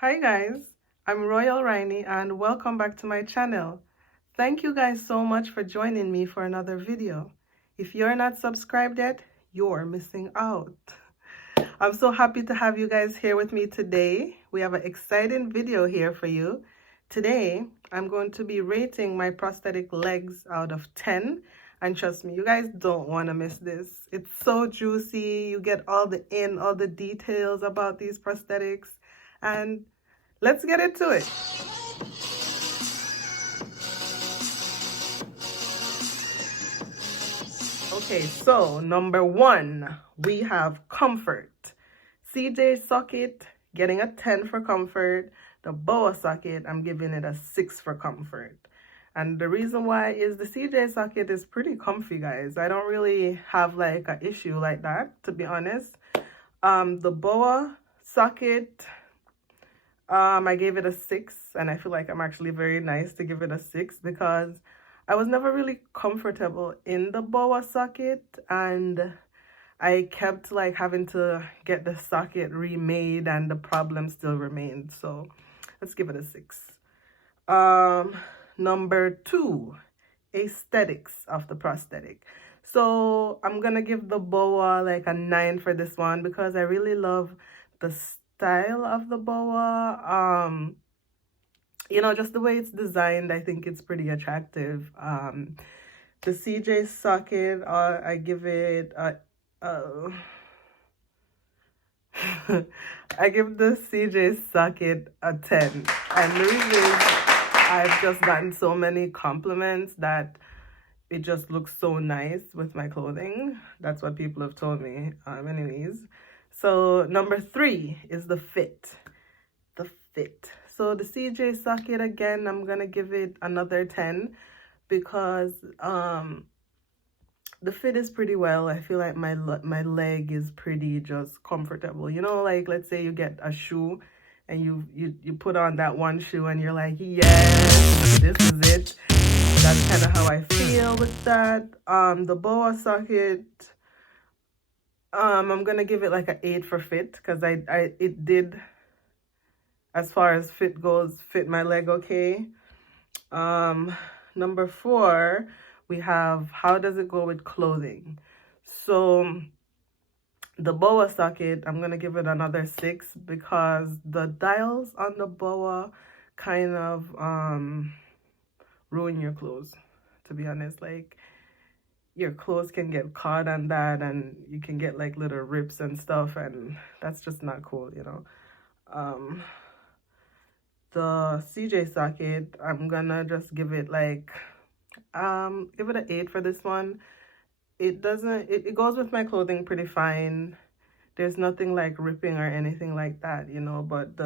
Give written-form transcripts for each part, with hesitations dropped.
Hi guys, I'm Royal Riney and welcome back to my channel. Thank you guys so much for joining me for another video. If you're not subscribed yet, you're missing out. I'm so happy to have you guys here with me today. We have an exciting video here for you. Today, I'm going to be rating my prosthetic legs out of 10. And trust me, you guys don't want to miss this. It's so juicy. You get all the details about these prosthetics. And let's get into it. Okay, so number one, we have comfort. CJ socket, getting a 10 for comfort. The boa socket, I'm giving it a 6 for comfort. And the reason why is the CJ socket is pretty comfy, guys. I don't really have like an issue like that, to be honest. The boa socket, I gave it a 6, and I feel like I'm actually very nice to give it a 6 because I was never really comfortable in the boa socket, and I kept like having to get the socket remade and the problem still remained. So let's give it a 6. Number 2, aesthetics of the prosthetic. So I'm gonna give the boa like a 9 for this one because I really love the style of the boa. Just the way it's designed, I think it's pretty attractive. The CJ socket, I give it I give the CJ socket a 10. And the reason is I've just gotten so many compliments that it just looks so nice with my clothing. That's what people have told me. Anyways. So number 3 is the fit. The fit. So the CJ socket, again, I'm gonna give it another 10 because the fit is pretty well. I feel like my leg is pretty just comfortable. Like let's say you get a shoe and you put on that one shoe and you're like, yes, this is it. That's kind of how I feel with that. The boa socket, I'm gonna give it like an 8 for fit because it did, as far as fit goes, fit my leg okay. Number 4, we have how does it go with clothing. So the boa socket, I'm gonna give it another 6 because the dials on the boa kind of ruin your clothes, to be honest. Like your clothes can get caught on that and you can get like little rips and stuff, and that's just not cool. The CJ socket, I'm gonna just give it like give it an 8 for this one. It goes with my clothing pretty fine. There's nothing like ripping or anything like that, but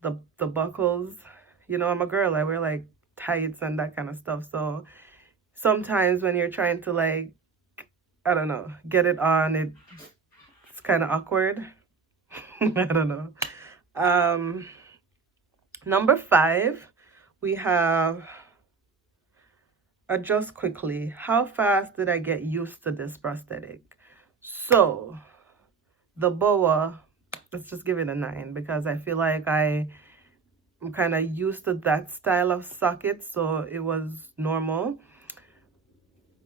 the buckles, I'm a girl, I wear like tights and that kind of stuff. So sometimes when you're trying to like, I don't know, get it on, it's kind of awkward. I don't know. Number 5, we have adjust quickly. How fast did I get used to this prosthetic? So the boa, let's just give it a 9 because I feel like I'm kind of used to that style of socket, so it was normal.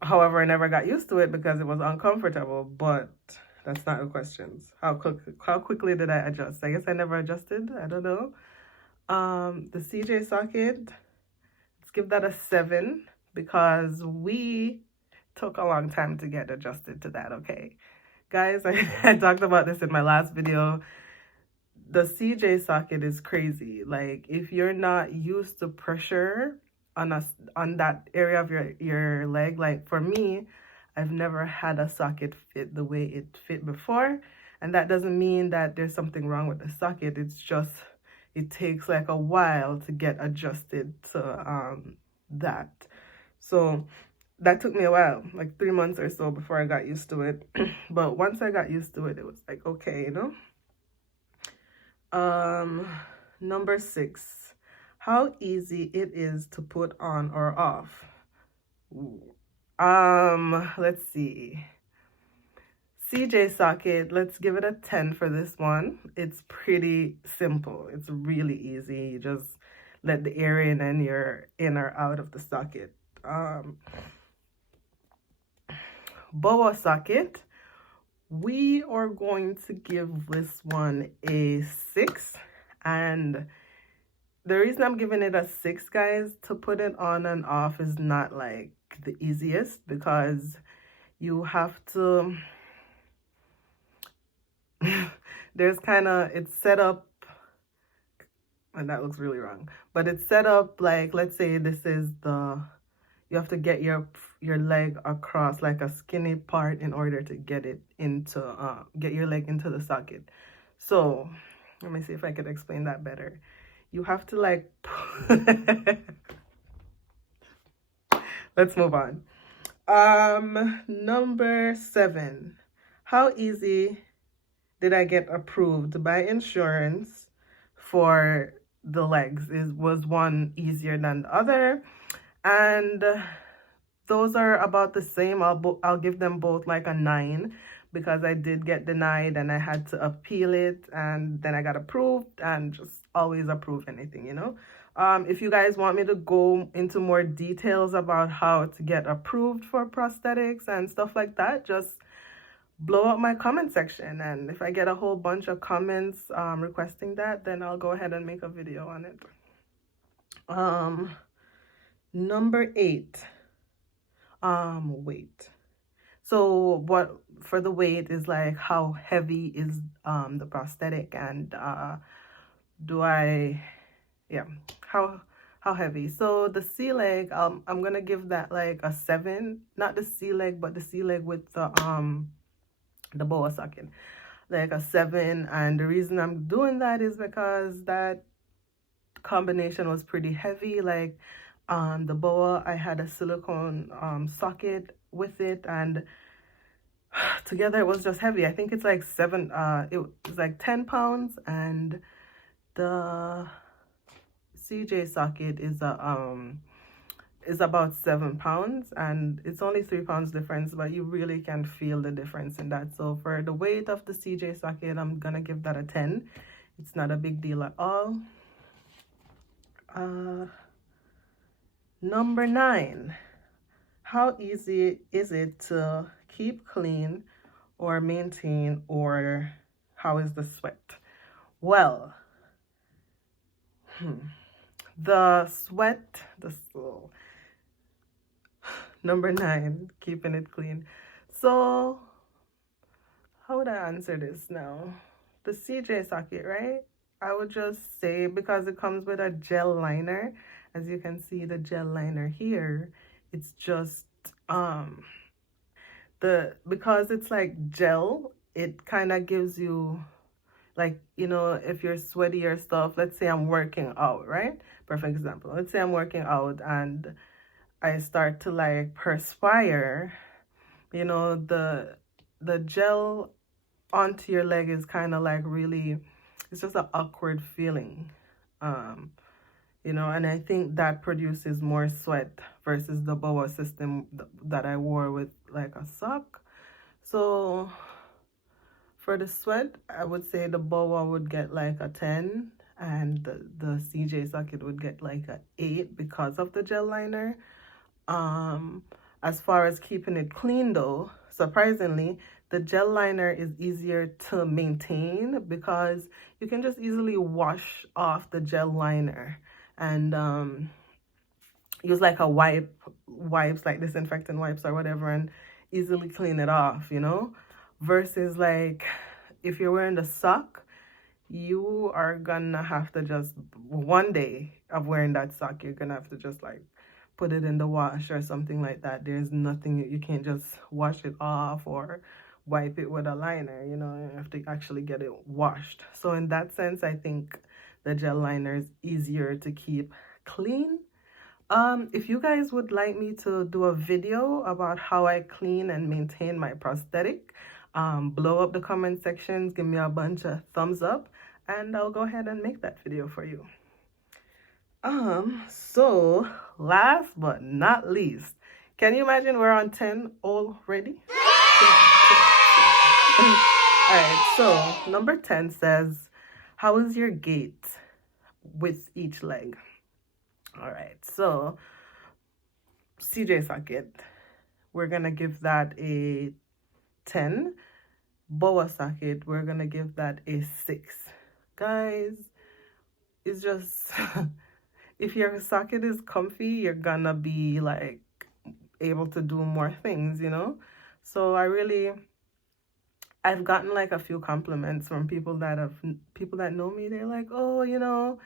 However, I never got used to it because it was uncomfortable, but that's not the questions. How quickly did I adjust? I guess I never adjusted. I don't know. The CJ socket, let's give that a 7 because we took a long time to get adjusted to that, okay? Guys, I talked about this in my last video. The CJ socket is crazy. Like if you're not used to pressure on that area of your leg, like for me, I've never had a socket fit the way it fit before. And that doesn't mean that there's something wrong with the socket. It's just it takes like a while to get adjusted to that. So that took me a while, like 3 months or so before I got used to it. But once I got used to it, it was like, okay, Number 6, how easy it is to put on or off. Let's see. CJ socket, let's give it a 10 for this one. It's pretty simple. It's really easy. You just let the air in and you're in or out of the socket. Boa socket, we are going to give this one a 6. And the reason I'm giving it a 6, guys, to put it on and off is not like the easiest, because you have to there's kind of, it's set up, and that looks really wrong, but it's set up like, let's say this is the, you have to get your leg across like a skinny part in order to get it into get your leg into the socket. So let me see if I could explain that better. You have to like let's move on. Number 7, how easy did I get approved by insurance for the legs? Was one easier than the other? And those are about the same. I'll give them both like a 9, because I did get denied and I had to appeal it, and then I got approved, and just always approve anything, you know. If you guys want me to go into more details about how to get approved for prosthetics and stuff like that, just blow up my comment section, and if I get a whole bunch of comments requesting that, then I'll go ahead and make a video on it. Number 8, weight. So what for the weight is like, how heavy is the prosthetic, and how heavy. So the C leg, I'm gonna give that like a 7, not the C leg, but the C leg with the boa socket, like a 7. And the reason I'm doing that is because that combination was pretty heavy. Like the boa, I had a silicone socket with it, and together it was just heavy. I think it's like 7 it was like 10 pounds, and the CJ socket is about 7 pounds, and it's only 3 pounds difference, but you really can feel the difference in that. So for the weight of the CJ socket, I'm gonna give that a 10. It's not a big deal at all. Number 9, how easy is it to keep clean or maintain, or how is the sweat? Well, the sweat, number 9, keeping it clean. So how would I answer this now? The CJ socket, right? I would just say, because it comes with a gel liner, as you can see the gel liner here, it's just because it's like gel, it kind of gives you, like, you know, if you're sweaty or stuff, let's say I'm working out, right? Perfect example. Let's say I'm working out and I start to like perspire, you know, the gel onto your leg is kind of like really, it's just an awkward feeling, you know, and I think that produces more sweat versus the boa system that I wore with like a sock. So for the sweat, I would say the boa would get like a 10, and the CJ socket would get like a 8 because of the gel liner. As far as keeping it clean though, surprisingly, the gel liner is easier to maintain because you can just easily wash off the gel liner and use like a wipes like disinfectant wipes or whatever, and easily clean it off, you know, versus like if you're wearing the sock, you are gonna have to just, one day of wearing that sock, you're gonna have to just like put it in the wash or something like that. There's nothing, you can't just wash it off or wipe it with a liner, you know, you have to actually get it washed. So in that sense, I think the gel liner is easier to keep clean. If you guys would like me to do a video about how I clean and maintain my prosthetic, blow up the comment sections, give me a bunch of thumbs up, and I'll go ahead and make that video for you. So last but not least, can you imagine we're on 10 already? All right, so number 10 says, how is your gait with each leg? All right, so CJ socket, we're gonna give that a 10. Boa socket, we're gonna give that a 6. Guys, it's just if your socket is comfy, you're gonna be like able to do more things, you know? So I've gotten like a few compliments from people that know me. They're like, "Oh, you know,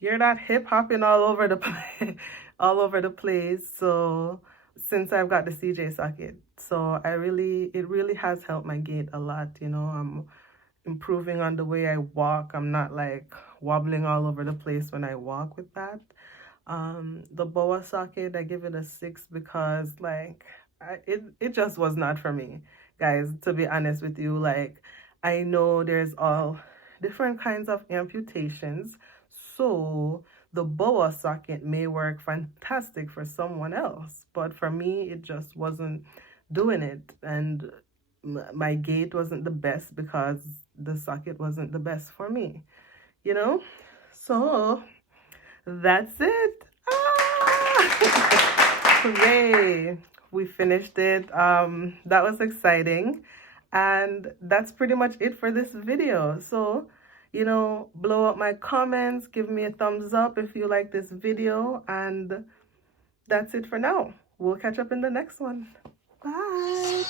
you're not hip hopping all over the place, all over the place." So since I've got the CJ socket, so it really has helped my gait a lot. You know, I'm improving on the way I walk. I'm not like wobbling all over the place when I walk with that. The boa socket, I give it a 6 because like it just was not for me, guys. To be honest with you, like I know there's all different kinds of amputations, so the boa socket may work fantastic for someone else, but for me, it just wasn't doing it, and my gait wasn't the best because the socket wasn't the best for me, you know. So that's it. Ah! Hooray! We finished it. That was exciting. And that's pretty much it for this video. So, you know, blow up my comments, give me a thumbs up if you like this video, and that's it for now. We'll catch up in the next one. Bye.